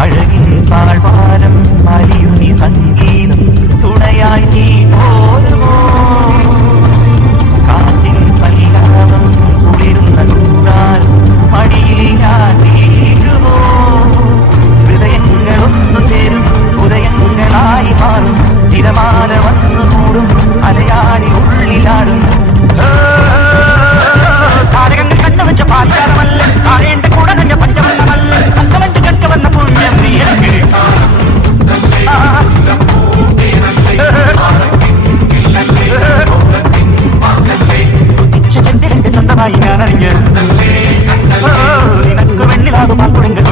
അഴകിൻ താഴ്വാരം മരിയുനി സംഗീതം തുണയായി നീ പോരുമോ കാറ്റിൻ സല്ലാപം കുളിരുന്ന കൂടാരം മടിയിൽ ഞാൻ വീഴുമോ ഹൃദയങ്ങളൊന്നു ചേരും ഉദയങ്ങളായി മാറും തിരമാല വന്നു മൂടും അലയാടി ഉള്ളിലാടും താരകങ്ങൾ കണ്ണുവെച്ച പാചാരമല്ല ആരേണ്ട കൂടെ കണ്ട പഞ്ചമല്ല അന്തമഞ്ച് കണ്ട വന്ന പുണ്യം ചന്ദ്രന്റെ സ്വന്തമായി ഞാൻ അറിഞ്ഞ് നിനക്ക് വെണ്ണിലാകും ആ കുടങ്ങൾ